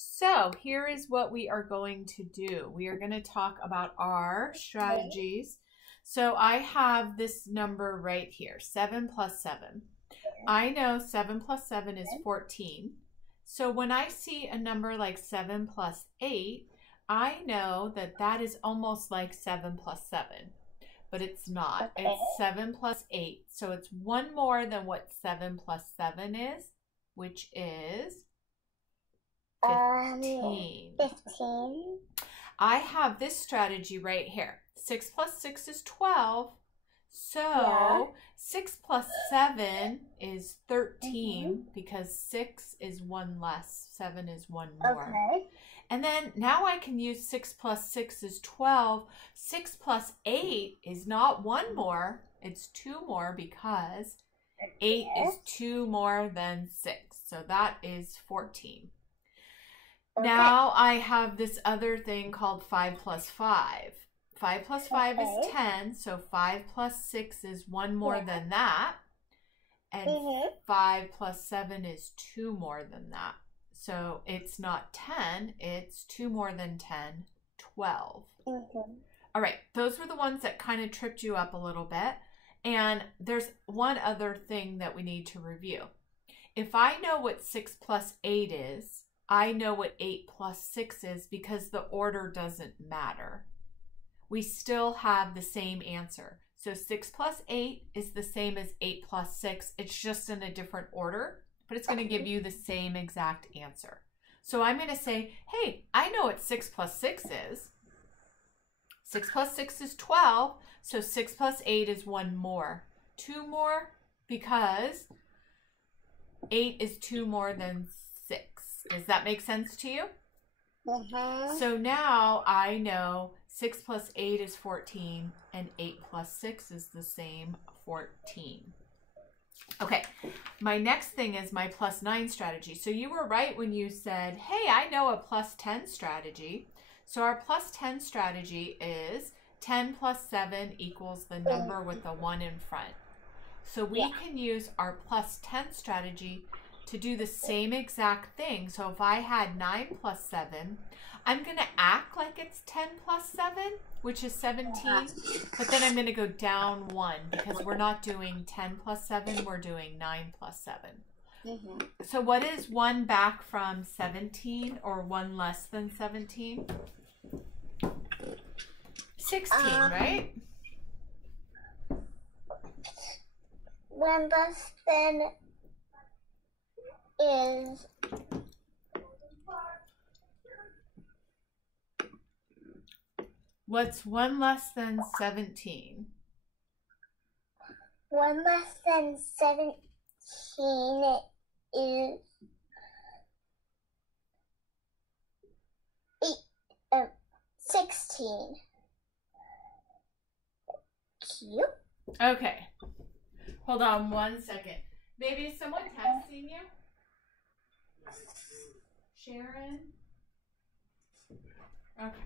So here is what we are going to do. We are going to talk about our strategies. So I have this number right here, 7 plus 7. I know 7 plus 7 is 14. So when I see a number like 7 plus 8, I know that that is almost like 7 plus 7. But it's not. Okay. It's 7 plus 8. So it's one more than what 7 plus 7 is, which is 15. 15. I have this strategy right here. 6 plus 6 is 12. So 6 plus 7 is 13 because 6 is one less. 7 is one more. Okay. And then now I can use 6 plus 6 is 12. 6 plus 8 is not one more. It's two more because 8 is two more than 6. So that is 14. Okay. Now I have this other thing called 5 plus 5. 5 plus 5 is 10. So 5 plus 6 is one more than that. And 5 plus 7 is two more than that. So it's not 10, it's 2 more than 10, 12. All right, those were the ones that kind of tripped you up a little bit. And there's one other thing that we need to review. If I know what 6 plus 8 is, I know what 8 plus 6 is because the order doesn't matter. We still have the same answer. So 6 plus 8 is the same as 8 plus 6. It's just in a different order, but it's going to give you the same exact answer. So I'm going to say, hey, I know what 6 plus 6 is. 6 plus 6 is 12, so 6 plus 8 is one more. Two more because 8 is two more than 6. Does that make sense to you? So now I know 6 plus 8 is 14, and 8 plus 6 is the same, 14. Okay, my next thing is my plus 9 strategy. So you were right when you said, hey, I know a plus 10 strategy. So our plus 10 strategy is 10 plus 7 equals the number with the 1 in front. So we can use our plus 10 strategy to do the same exact thing. So if I had 9 plus 7, I'm going to act like it's 10 plus 7, which is 17, but then I'm going to go down 1 because we're not doing 10 plus 7, we're doing 9 plus 7. So what is 1 back from 17 or 1 less than 17? 16, right? 1 less than is What's 1 less than 17? 1 less than 17 is 16. Cute. Okay. Hold on 1 second. Baby, is someone texting you? Sharon? Okay.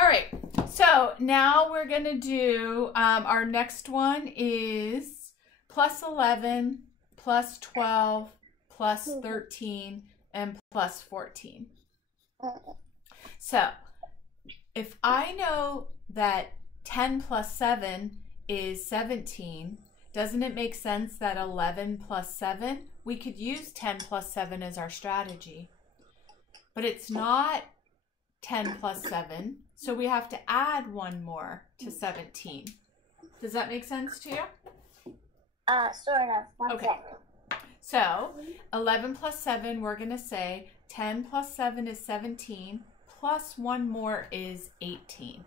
All right. So now we're going to do our next one is plus 11, plus 12, plus 13, and plus 14. So if I know that 10 plus 7 is 17, doesn't it make sense that 11 plus 7, we could use 10 plus 7 as our strategy, but it's not 10 plus 7, so we have to add one more to 17. Does that make sense to you? Sort of. One second. So 11 plus 7, we're going to say 10 plus 7 is 17, plus one more is 18.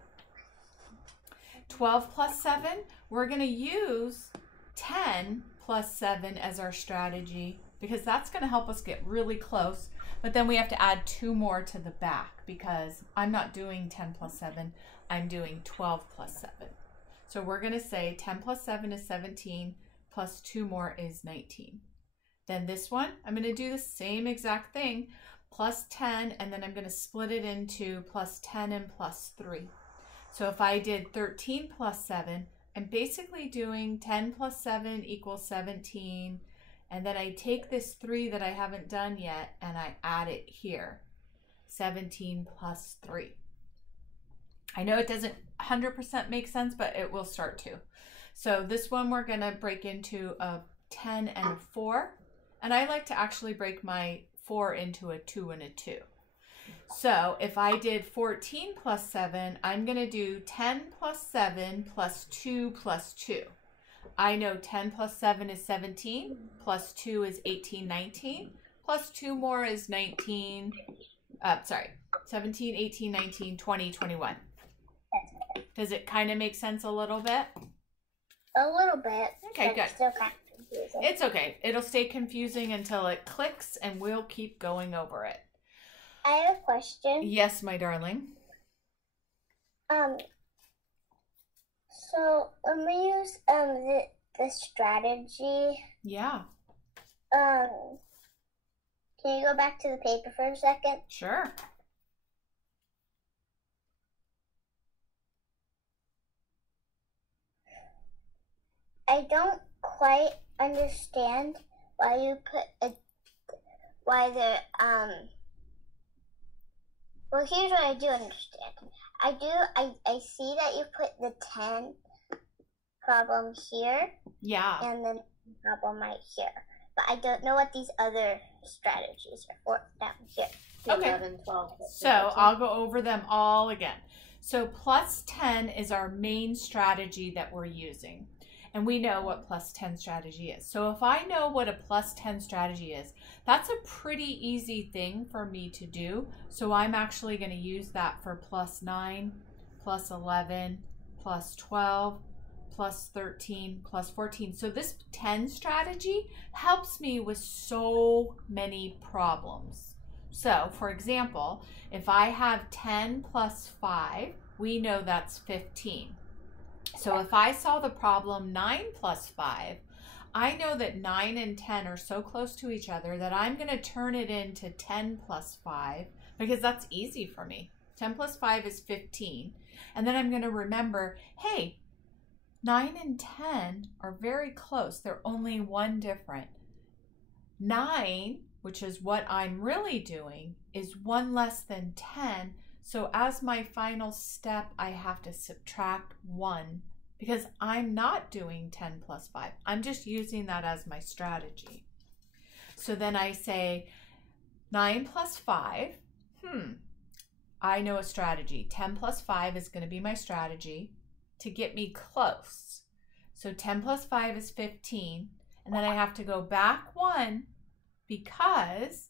12 plus 7, we're going to use 10 plus 7 as our strategy because that's going to help us get really close. But then we have to add 2 more to the back because I'm not doing 10 plus 7. I'm doing 12 plus 7. So we're going to say 10 plus 7 is 17 plus 2 more is 19. Then this one, I'm going to do the same exact thing, plus 10, and then I'm going to split it into plus 10 and plus 3. So if I did 13 plus 7, I'm basically doing 10 plus 7 equals 17, and then I take this 3 that I haven't done yet and I add it here. 17 plus 3. I know it doesn't 100% make sense, but it will start to. So this one we're going to break into a 10 and a 4. And I like to actually break my 4 into a 2 and a 2. So if I did 14 plus 7, I'm going to do 10 plus 7 plus 2 plus 2. I know 10 plus 7 is 17, plus 2 is 18, 19, plus 2 more is 19, 17, 18, 19, 20, 21. Does it kind of make sense a little bit? A little bit. Okay, good. Still kind of confusing. It's okay. It'll stay confusing until it clicks, and we'll keep going over it. I have a question. Yes, my darling. So when we use the strategy, Yeah. can you go back to the paper for a second? Sure. I don't quite understand why you put well, here's what I do understand. I see that you put the 10 problem here. Yeah. And then the problem right here. But I don't know what these other strategies are for down here. Okay. 11, 12, 13, So I'll go over them all again. So plus 10 is our main strategy that we're using. And we know what plus 10 strategy is. So if I know what a plus 10 strategy is, that's a pretty easy thing for me to do. So I'm actually going to use that for plus 9, plus 11, plus 12, plus 13, plus 14. So this 10 strategy helps me with so many problems. So for example, if I have 10 plus 5, we know that's 15. So if I saw the problem 9 plus 5, I know that 9 and 10 are so close to each other that I'm going to turn it into 10 plus 5 because that's easy for me. 10 plus 5 is 15. And then I'm going to remember, hey, 9 and 10 are very close. They're only one different. 9, which is what I'm really doing, is 1 less than 10. So as my final step, I have to subtract 1 because I'm not doing 10 plus 5. I'm just using that as my strategy. So then I say 9 plus 5. I know a strategy. 10 plus 5 is going to be my strategy to get me close. So 10 plus 5 is 15. And then I have to go back 1 because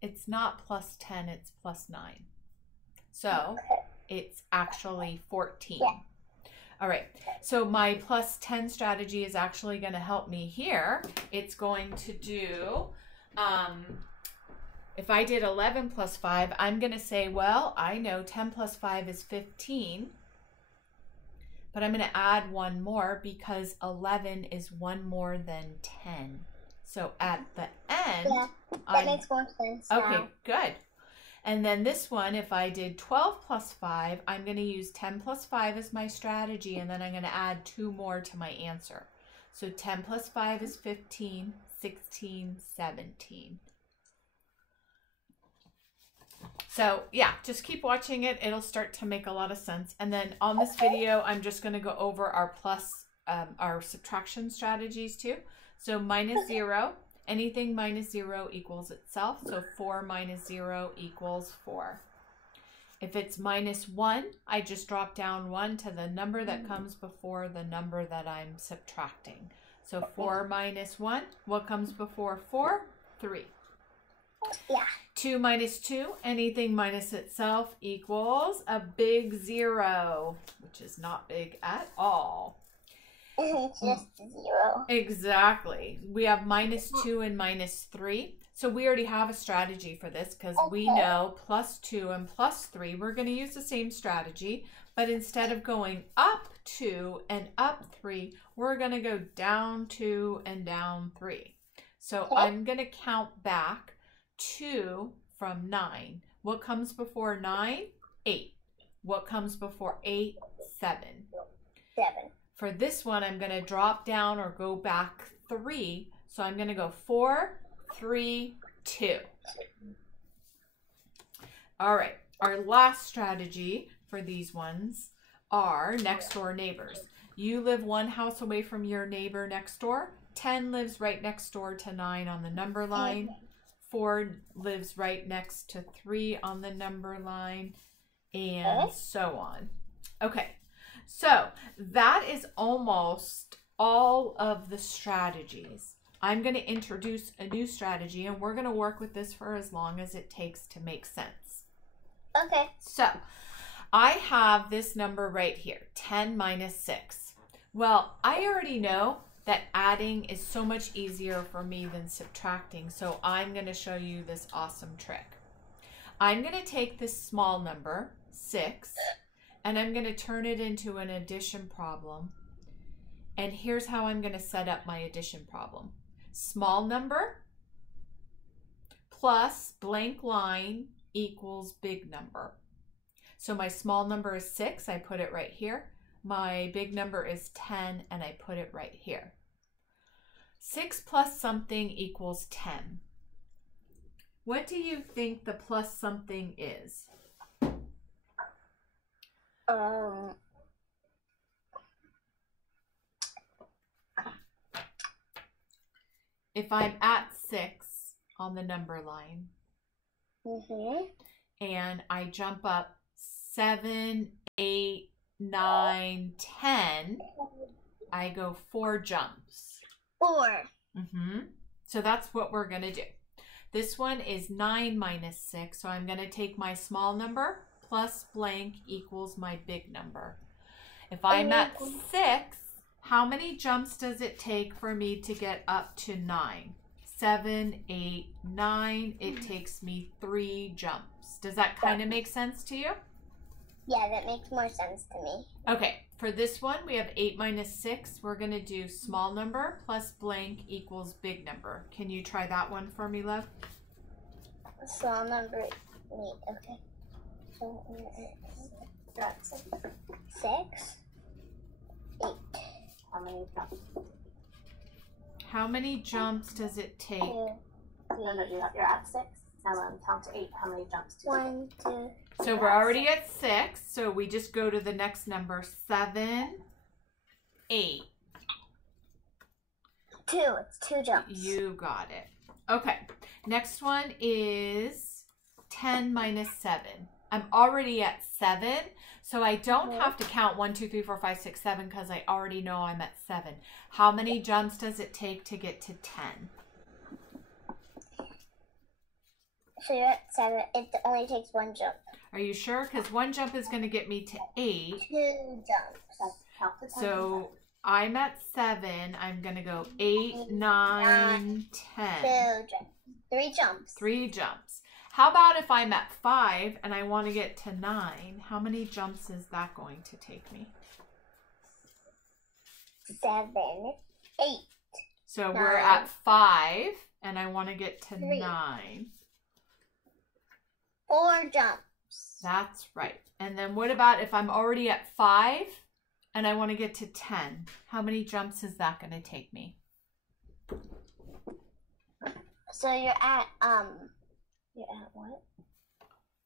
it's not plus 10, it's plus 9. So it's actually 14. Yeah. All right, so my plus 10 strategy is actually going to help me here. It's going to do, if I did 11 plus 5, I'm going to say, well, I know 10 plus 5 is 15, but I'm going to add 1 more because 11 is 1 more than 10. So at the end, yeah, that makes more sense now. Okay, good. And then this one, if I did 12 plus 5, I'm going to use 10 plus 5 as my strategy, and then I'm going to add 2 more to my answer. So 10 plus 5 is 15, 16, 17. So yeah, just keep watching it. It'll start to make a lot of sense. And then on this video, I'm just going to go over our our subtraction strategies too. So minus 0. Anything minus 0 equals itself. So 4 minus 0 equals 4. If it's minus 1, I just drop down 1 to the number that comes before the number that I'm subtracting. So 4 minus 1, what comes before 4? 3. Yeah. 2 minus 2, anything minus itself equals a big 0, which is not big at all. It's just 0. Exactly. We have minus 2 and minus 3. So we already have a strategy for this because we know plus 2 and plus 3. We're going to use the same strategy, but instead of going up 2 and up 3, we're going to go down 2 and down 3. So I'm going to count back 2 from 9. What comes before 9? 8. What comes before 8? 7. 7. For this one, I'm going to drop down or go back 3. So I'm going to go 4, 3, 2. All right. Our last strategy for these ones are next door neighbors. You live one house away from your neighbor next door. 10 lives right next door to 9 on the number line. 4 lives right next to 3 on the number line, and so on. Okay, so that is almost all of the strategies. I'm going to introduce a new strategy, and we're going to work with this for as long as it takes to make sense. Okay. So I have this number right here, 10 minus 6. Well, I already know that adding is so much easier for me than subtracting, so I'm going to show you this awesome trick. I'm going to take this small number, 6, and I'm going to turn it into an addition problem. And here's how I'm going to set up my addition problem. Small number plus blank line equals big number. So my small number is 6, I put it right here. My big number is 10, and I put it right here. 6 plus something equals 10. What do you think the plus something is? If I'm at 6 on the number line, and I jump up 7, 8, 9, 10, I go 4 jumps. 4. So that's what we're going to do. This one is 9 minus 6, so I'm going to take my small number plus blank equals my big number. If I'm at 6, how many jumps does it take for me to get up to 9? 7, 8, 9. It takes me 3 jumps. Does that kind of make sense to you? Yeah, that makes more sense to me. Okay, for this one, we have 8 minus 6. We're going to do small number plus blank equals big number. Can you try that one for me, love? Small number, wait, okay. So, 6, 8. How many jumps? How many jumps does it take? No, you're at 6. Now I'm count to 8. How many jumps? 1, 2. So we're already at 6, so we just go to the next number, 7, 8. 2, it's 2 jumps. You got it. Okay, next one is 10 minus 7. I'm already at 7, so I don't have to count 1, 2, 3, 4, 5, 6, 7 because I already know I'm at 7. How many jumps does it take to get to 10? So you're at 7. It only takes 1 jump. Are you sure? Because 1 jump is going to get me to 8. 2 jumps. So I'm at 7. I'm going to go 8, 9, 10. 2 jumps. 3 jumps. 3 jumps. How about if I'm at 5 and I want to get to 9? How many jumps is that going to take me? 7, 8. So 9. we're at 5 and I want to get to 3. 9. 4 jumps. That's right. And then what about if I'm already at 5 and I want to get to 10? How many jumps is that going to take me? So you're at what?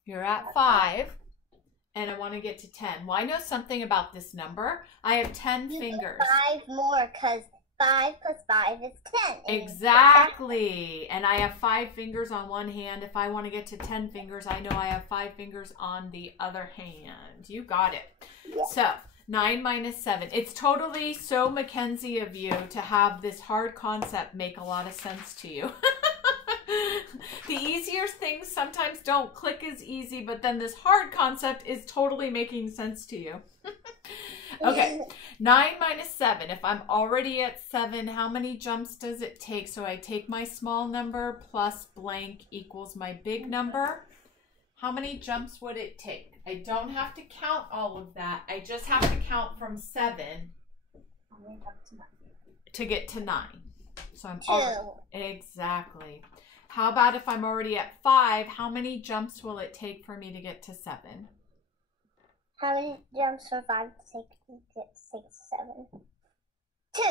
You're at 5 and I want to get to 10. Well, I know something about this number. I have 10 fingers. 5 more because 5 plus 5 is 10. Exactly. And I have 5 fingers on one hand. If I want to get to 10 fingers, I know I have 5 fingers on the other hand. You got it. Yeah. So 9 minus 7. It's totally so Mackenzie of you to have this hard concept make a lot of sense to you. The easier things sometimes don't click as easy, but then this hard concept is totally making sense to you. Okay, 9 minus 7. If I'm already at 7, how many jumps does it take? So I take my small number plus blank equals my big number. How many jumps would it take? I don't have to count all of that. I just have to count from 7 to get to 9. So I'm 2. Exactly. How about if I'm already at 5, how many jumps will it take for me to get to 7? How many jumps from 5 to 6, 7? 2.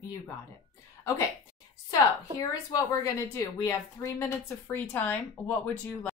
You got it. Okay, so here is what we're going to do. We have 3 minutes of free time. What would you like?